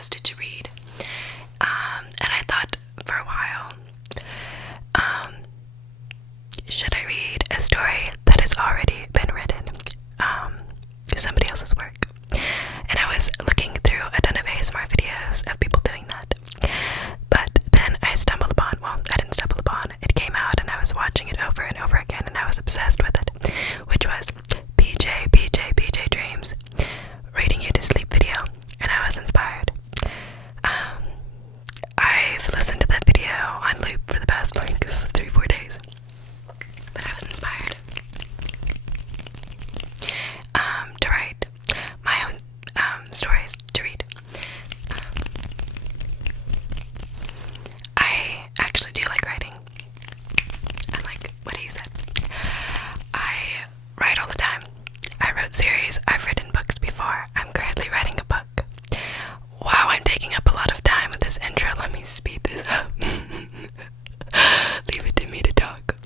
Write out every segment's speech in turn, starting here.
requested to read. And I thought for a while, should I read a story that has already been written, somebody else's work? And I was looking through a ton of ASMR videos of people doing that. But then I stumbled upon, I didn't stumble upon, it came out and I was watching it over and over again and I was obsessed with it, which was PJ Dreams reading you to sleep video, and I was inspired. I've listened to that video on loop for the past 3-4 days, but I was inspired to write my own stories to read. I actually do like writing. I like what he said. I write all the time. I wrote series. I've written books before. I'm currently writing a book. Wow, I'm taking up a lot of time with this intro. Let me speed this up. Leave it to me to talk.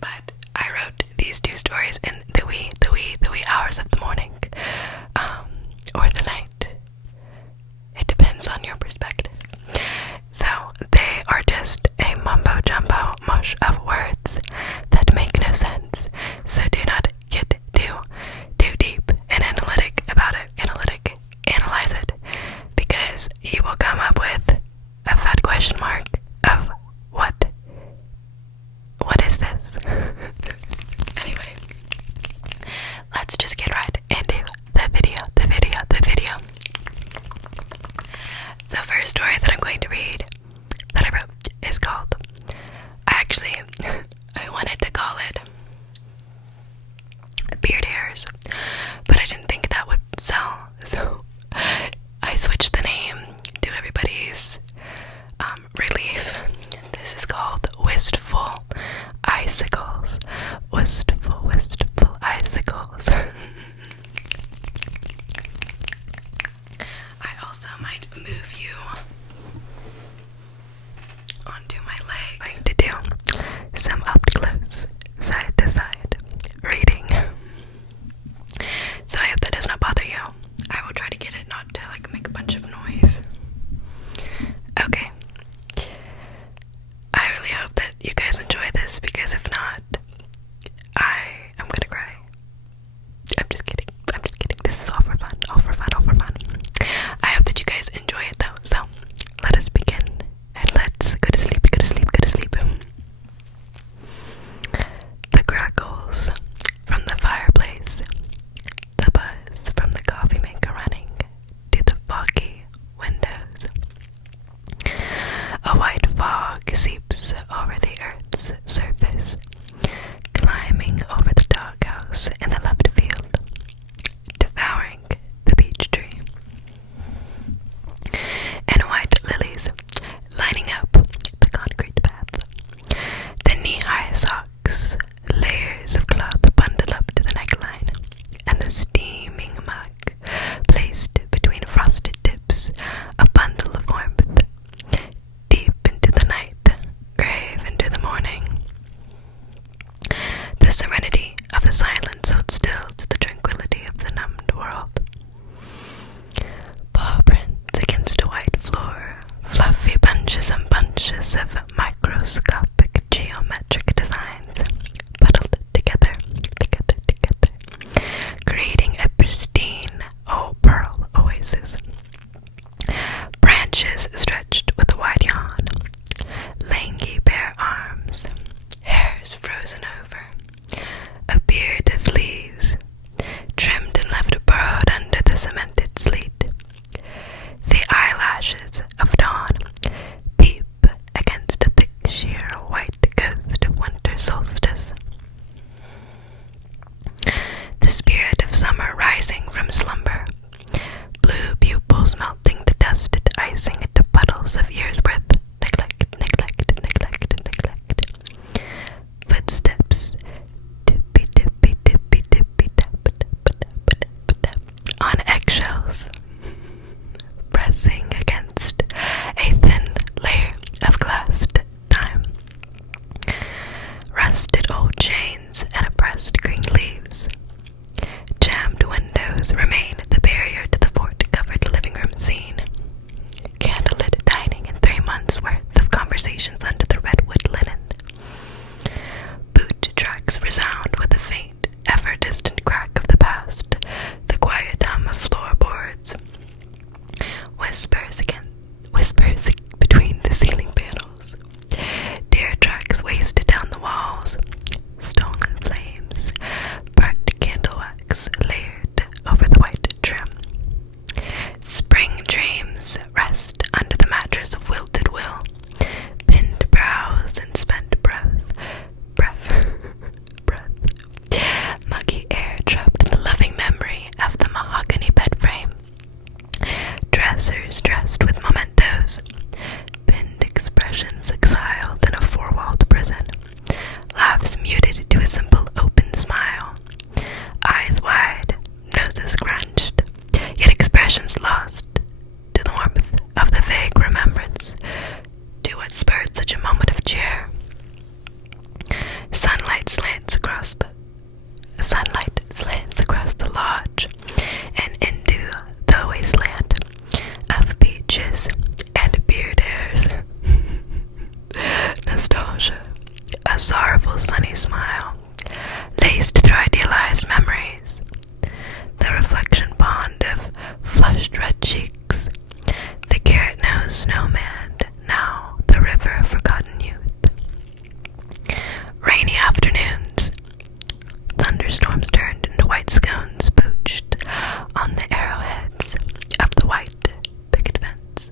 But I wrote these 2 stories in the wee hours of the morning, or the night. It depends on your perspective. So they are just a mumbo jumbo mush of words that make no sense. So do not get too deep and analytic about it. Analyze it, because you will come up with a fat question mark of what is this? Anyway, let's just get right into the video. The first story that I'm going to read that I wrote is called, I wanted to call it Beard Hairs, but I didn't think that would sell, so I switched the name to everybody's relief. This is called Wistful Icicles. Wistful Icicles. I also might move you onto my leg. I'm going to do some up close, side to side reading. So I hope that does not bother you. I will try to get it not to make a bunch of noise. Okay. I really hope that you guys enjoy this, because if not, I'm gonna cry. I'm just kidding. This is all for fun. I hope that you guys enjoy it though. So let us begin and let's go to sleep. The crackles from the fireplace, the buzz from the coffee maker running to the foggy windows. A white fog seeps over the earth's surface, climbing over the doghouse in the left field, devouring the peach tree. And white lilies lining up the concrete path. The knee-high socks, layers of cloth bundled up to the neckline, and the steaming mug placed between frosted tips, a bundle of warmth, deep into the night, grave into the morning. The serenity of the silence owed still to the tranquility of the numbed world. Paw prints against a white floor, fluffy bunches and bunches of microscopic geometric designs bundled together, creating a pristine, pearl oasis. Branches stretched with a wide yawn, lanky bare arms, hairs frozen over, a beard of leaves, trimmed and left burrowed under the cemented sleet. The eyelashes of dawn peep against a thick, sheer white ghost of winter solstice. The spirit of summer rising from slumber, blue pupils melting the dusted icing into puddles of years' worth, neglect. Footsteps, tippy tap on eggshells, pressing against a thin layer of glassed time. Rusted old chains and oppressed green leaves. Jammed windows remain the barrier to the fort-covered living room scene. whispers between the ceiling panels. Deer tracks wasted down the walls. Stolen flames, burnt candle wax layered over the white trim. Spring dreams rest under the mattress of wilted will. Pinned brows and spent breath. Muggy air trapped in the loving memory of the mahogany bed frame. Dressers dressed with mementos. Pinned expressions exiled in a four-walled prison. Laughs muted to a simple open smile. Eyes wide, noses scrunched, yet expressions lost to the warmth of the vague remembrance, to what spurred such a moment of cheer. Sunlight slants across the lodge and into the wasteland of beaches and beard hairs. Nostalgia, a sorrowful sunny smile, laced through idealized memories. The reflection pond of flushed red cheeks, the carrot-nosed snowman, now the river of forgotten youth. Rainy afternoons, thunderstorms turned into white scones poached on the arrowheads of the white picket fence.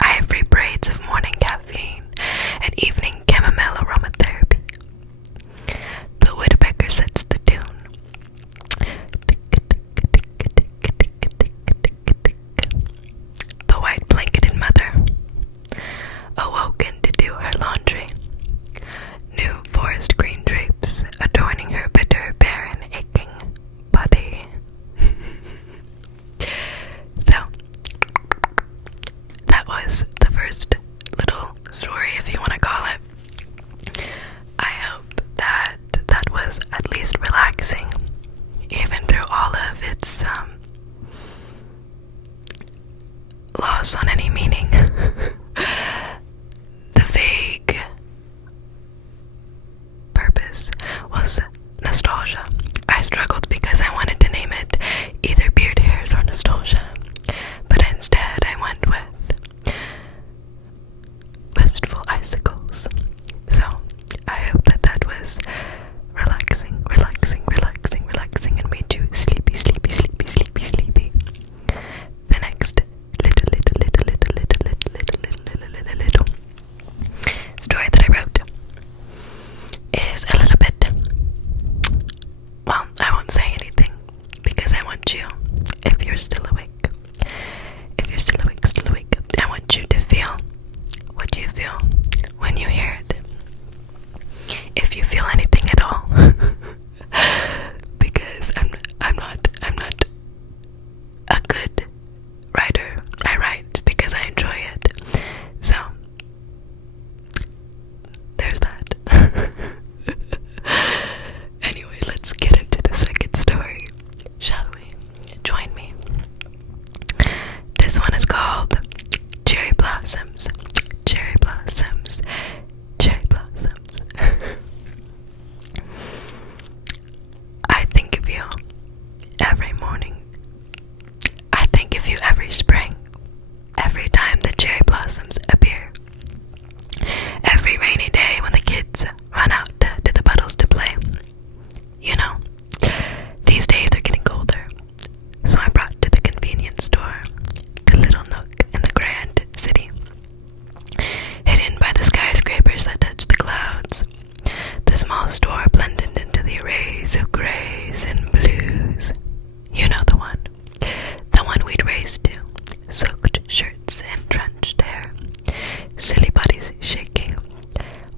Ivory braids of morning caffeine and evening chamomile aromatherapy. The woodpecker sets the tune. The white blanketed mother, awoken to do her laundry. New forest green drapes adorning her bitter, barren, aching body. So, that was the first little story, if you want to call it. I hope that that was at least relaxing, even through all of its loss on any meaning. The vague purpose was nostalgia. I struggled because I wanted to name it either beard hairs or nostalgia, but instead I went with Wistful Icicles. So I hope that that was relaxing, and made you sleepy. The next little story that I wrote is a little bit, well, I won't say anything because I want you, if you're still awake, I want you to feel what you feel when you hear it. If you feel anything at all. Because I'm not a good writer. I write because I enjoy it. So there's that. Anyway, let's get into the second story, shall we? Join me. This one is called Cherry Blossoms. I think of you every morning. I think of you every spring. Every time the cherry blossoms appear. Every rainy day when the kids run out to the puddles to play. You know, these days are getting colder. So I brought to the convenience store the little nook in the grand city, hidden by the skyscrapers that touch the clouds. The small store blended into the arrays of grays and blues. You know the one we'd race to. Soaked shirts and drenched hair. Silly bodies shaking.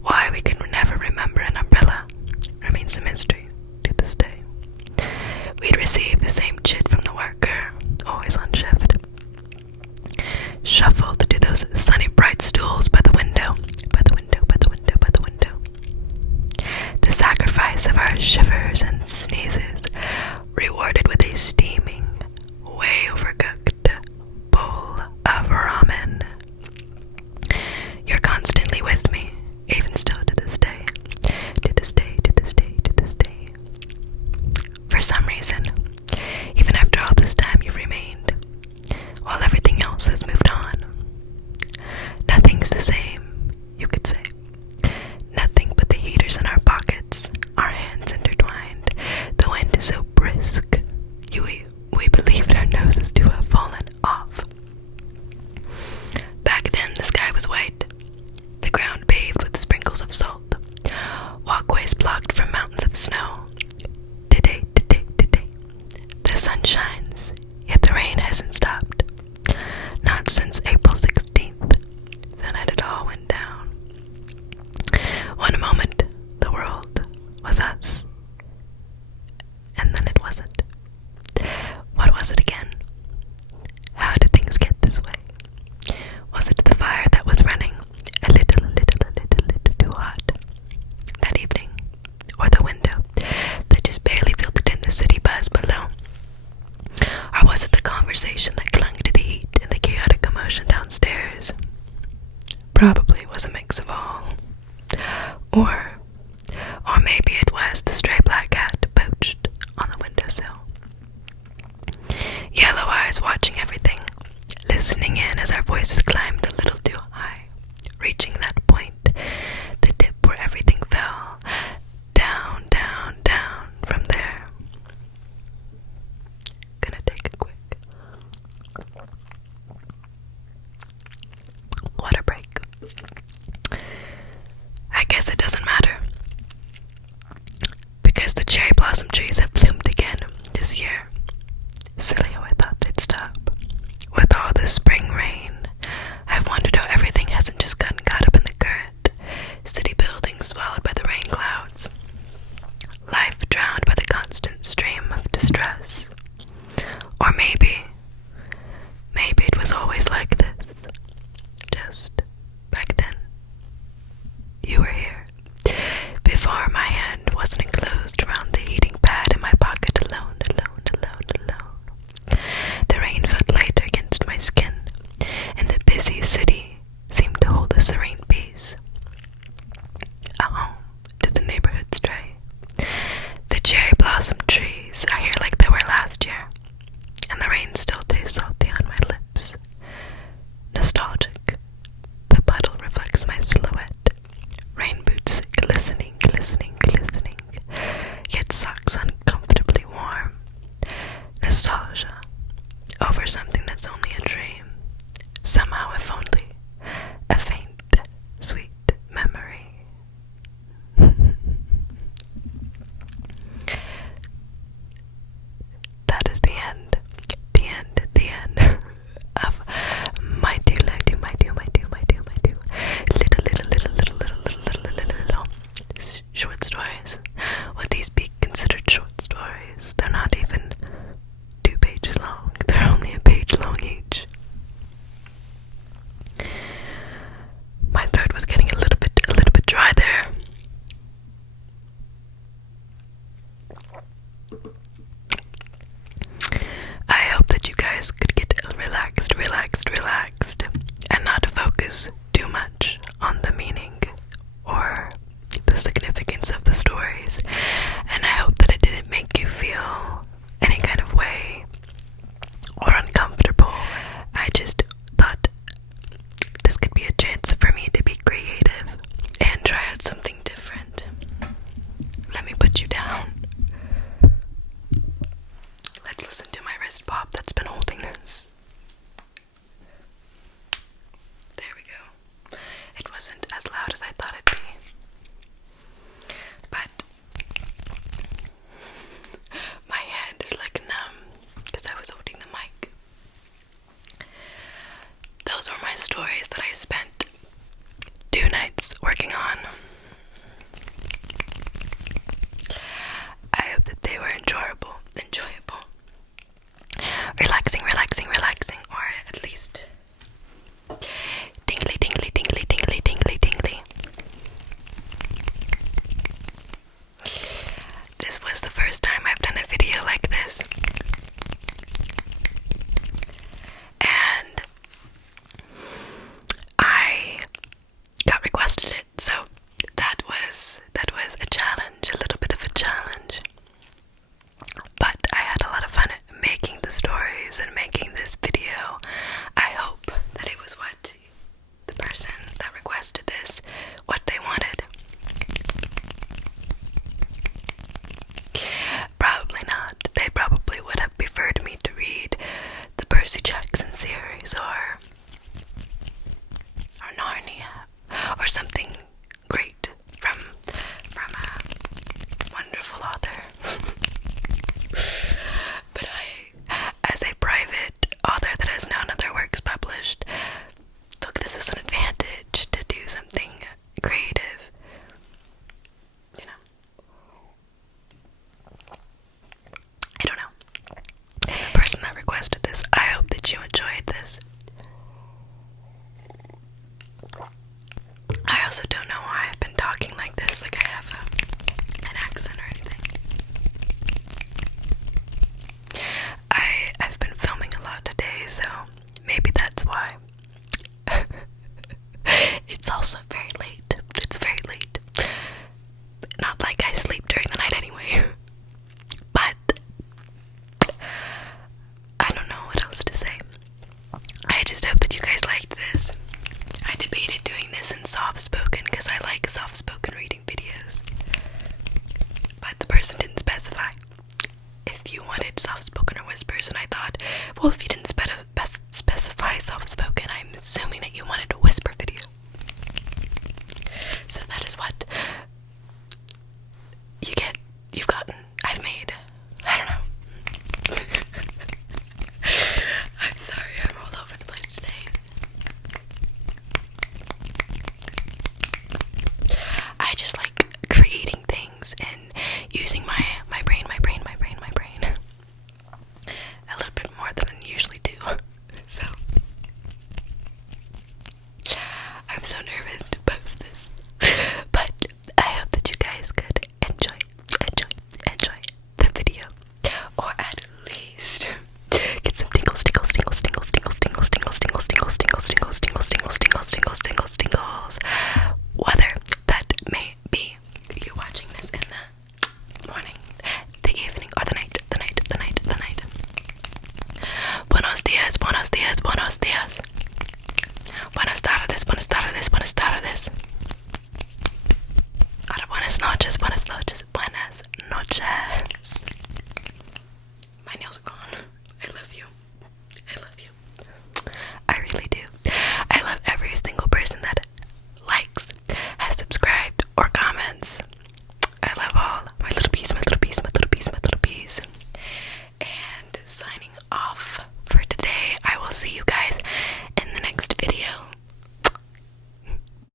Why we can never remember an umbrella remains a mystery to this day. We'd receive the same chit from the worker, always on shift. Shuffled to those sunny bright stools by the window. The sacrifice of our shivers and sneezes, rewarded with a steaming, way overcooked bowl of ramen. You're constantly with me, even still to this day. For some reason, even after all this time you've remained, while everything commotion downstairs probably was a mix of all. Or maybe it was the stray black cat poached on the windowsill. Yellow eyes watching everything, listening in as our voices climbed a little too high, reaching that point, the dip where everything fell, down, down, down from there. Gonna take a quick water break. I guess it doesn't matter, because the cherry blossom trees have bloomed again this year. Silly how I thought they'd stop. With all the spring rain, I've wondered how everything hasn't just gotten caught up in the current. City buildings swallowed by the rain clouds. Life drowned by the constant stream of distress. Or maybe it was always like this. Just back then. You were here. Before my hand wasn't enclosed around the heating pad in my pocket alone. The rain felt lighter against my skin, and the busy city seemed to hold a serene peace. A home to the neighborhood stray. The cherry blossom trees are here like they were last year, and the rain still tastes salty on my lips. Nostalgic, the puddle reflects my silhouette. Rain boots glistening, yet socks uncomfortably warm. Nostalgia over something that's only a dream. Somehow, if only, a faint, sweet memory. That is the end of my two little short stories. Would these be considered short stories? They're not even 2 pages long. They're only a page long each. My throat was getting a little bit dry there. I hope that you guys could get relaxed, and not focus too much on the meaning or the significance of the stories. And I hope that it didn't make you feel any kind of way or uncomfortable. I just thought this could be a chance for me to be creative and try out something different. Let me put you down. Let's listen to my wrist pop that's been holding this. There we go. It wasn't as loud as I thought it'd be. But my hand is like numb because I was holding the mic. Those were my stories that I spent 2 nights working on. I hope that they were enjoyable, relaxing, or at least tingly. This was the first time I've done a video like this, and soft spoken. I'm assuming that you wanted